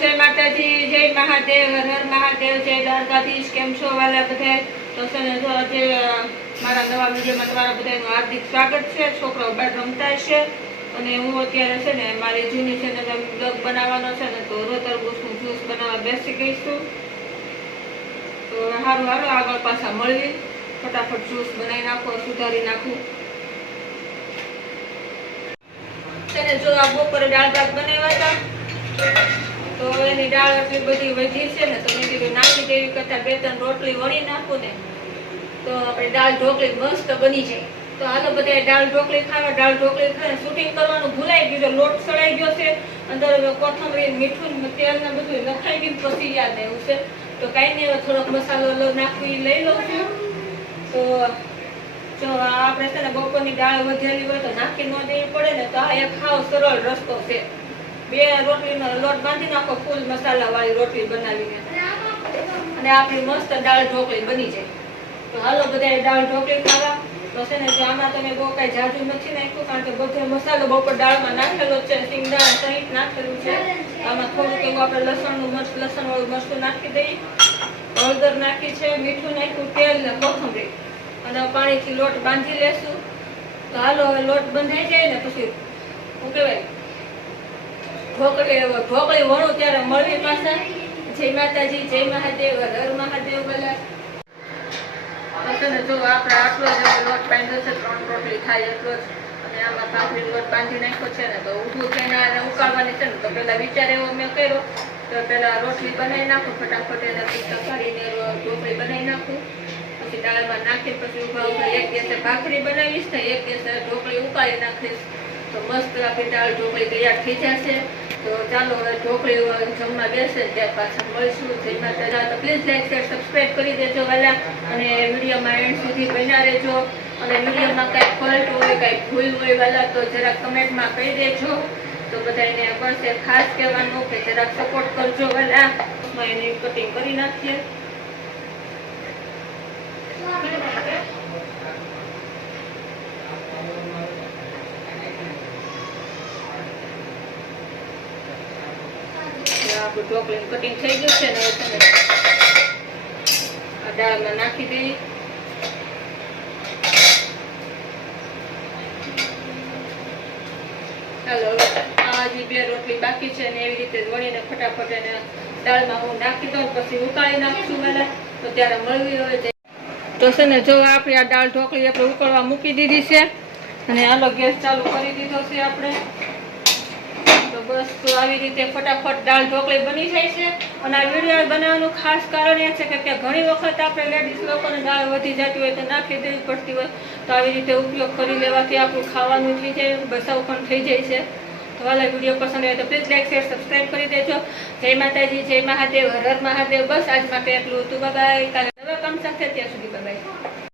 જય માતાજી, જય મહાદેવ, હર હર મહાદેવ, જય દ્વારકાધીશ. કેમ છો વાલા બધા? તો છે ને જો આજે મારા નવા વિડીયોમાં તમારા બધાનું હાર્દિક સ્વાગત છે. છોકરાઓ બહાર રમતા છે અને હું અત્યારે છે ને મારી જૂની છે ને બ્લોગ બનાવવાનો છે ને તો તરબૂચનું જ્યુસ બનાવવા બેસી ગઈ છું. તો સારું હાલો આગળ પાછા મળવી, ફટાફટ જ્યુસ બનાવી નાખો, સુધારી નાખું. જો આ બપોરે દાળ ભાત બનાવ્યા હતા તો એની દાળ એટલી બધી વધી છે ને તો મેં કીધું નાખી દેવી કરતા 2-3 રોટલી વણી નાખું ને તો આપણે દાળ ઢોકળી મસ્ત બની જાય. તો હાલો બધા દાળ ઢોકળી ખાવા શૂટિંગ કરવાનું ભૂલાઈ ગયું, લોટ સળાઈ ગયો છે, અંદર કોથમરી, મીઠું, તેલ ને બધું નખાઈ ગયું પછી યાદ આવ્યું છે. તો કાંઈ નહીં, હવે થોડોક મસાલો નાખવી લઈ લઉં છું. તો જો આપણે છે ને બપોરની દાળ વધેલી હોય તો નાખી ન દેવી પડે ને તો આ એક ખાવ સરળ રસ્તો છે. 2 રોટલીનો લોટ બાંધી નાખો, ફૂલ મસાલા વાળી રોટલી બનાવીને અને આપણી મસ્ત દાળ ઢોકળી બની જાય. તો હાલો બધા દાળ ઢોકળી ખાવા. તો છે ને જો આમાં તમે બહુ કઈ જાજુ નથી નાખ્યું કારણ કે બધો મસાલો બપોર દાળમાં નાખેલો છે, સિંગદાણા સહિત નાખેલું છે. આમાં થોડુંક એવું આપણે લસણ વાળું મરચું નાખી દઈએ, હળદર નાખી છે, મીઠું નાખ્યું, તેલ ને કોથમરી અને પાણીથી લોટ બાંધી લેશું. તો હાલો હવે લોટ બંધાઈ જાય ને પછી શું કહેવાય ઢોકળી વણું ત્યારે મળવી પાછા. જય માતાજી, જય મહાદેવ, હર મહાદેવ બોલા. જો આપણે આટલો જ લોટ બાંધ્યો છે, 3 રોટલી થાય એટલો જ. અને આમાં ભાખરી લોટ બાંધી નાખ્યો છે ને તો ઊભું થઈને ઉકાળવાની છે ને તો પેલા વિચાર એવો મેં કર્યો તો પેલા રોટલી બનાવી નાખું, ફટાફટ એને તકાડીને ઢોકળી બનાવી નાખું, પછી દાળમાં નાખી પછી ઉભા એક ગેસે ભાખરી બનાવીશ ને એક ગેસે ઢોકળી ઉકાળી નાખીશ તો મસ્ત આપણી દાળ ઢોકળી તૈયાર થઈ જશે. તો ચાલો હવે ઢોકળી જમવા બેસે ત્યાર પાછા મળીશું. જય માતા. તો પ્લીઝ લાઈક, શેર, સબસ્ક્રાઈબ કરી દેજો વાલા અને વિડીયોમાં એન્ડ સુધી બન્યા રહેજો. અને વિડીયોમાં કાંઈ ફોલ્ટ હોય, કાંઈ ભૂલ હોય વાલા તો જરાક કમેન્ટમાં કહી દેજો. તો બધાને પડશે ખાસ કહેવાનું કે જરાક સપોર્ટ કરજો વાલા. એની કટિંગ કરી નાખીએ. આપણું ઢોકળીનું કટિંગ થઈ ગયું છે ને તમે આ દાળમાં નાખી દઈએ. ચાલો આ જે 2 રોટલી બાકી છે ને એવી રીતે વણીને ફટાફટ એને દાળમાં હું નાખી દઉં પછી ઉકાળી નાખશું પહેલા. તો ત્યારે મળવી હોય તો છે ને જો આપણે આ દાળ ઢોકળી આપણે ઉકળવા મૂકી દીધી છે અને આલો ગેસ ચાલુ કરી દીધો છે આપણે. તો બસ તો આવી રીતે ફટાફટ દાળ ઢોકળી બની જાય છે. અને આ વિડીયો બનાવવાનું ખાસ કારણ એ છે કે ઘણી વખત આપણે લેડીઝ લોકોને દાળ વધી જતી હોય તો નાખી દેવી પડતી હોય તો આવી રીતે ઉપયોગ કરી લેવાથી આપણું ખાવાનું થઈ જાય, બસાવ પણ થઈ જાય છે. તો વાલા વિડીયો પસંદ આવે તો પ્લીઝ લાઈક, શેર, સબસ્ક્રાઈબ કરી દેજો. જય માતાજી, જય મહાદેવ, હર હર મહાદેવ. બસ આજ માટે એટલું હતું. Bye bye. કાલે નવા કામ સાથે ત્યાં સુધી બાય બાય.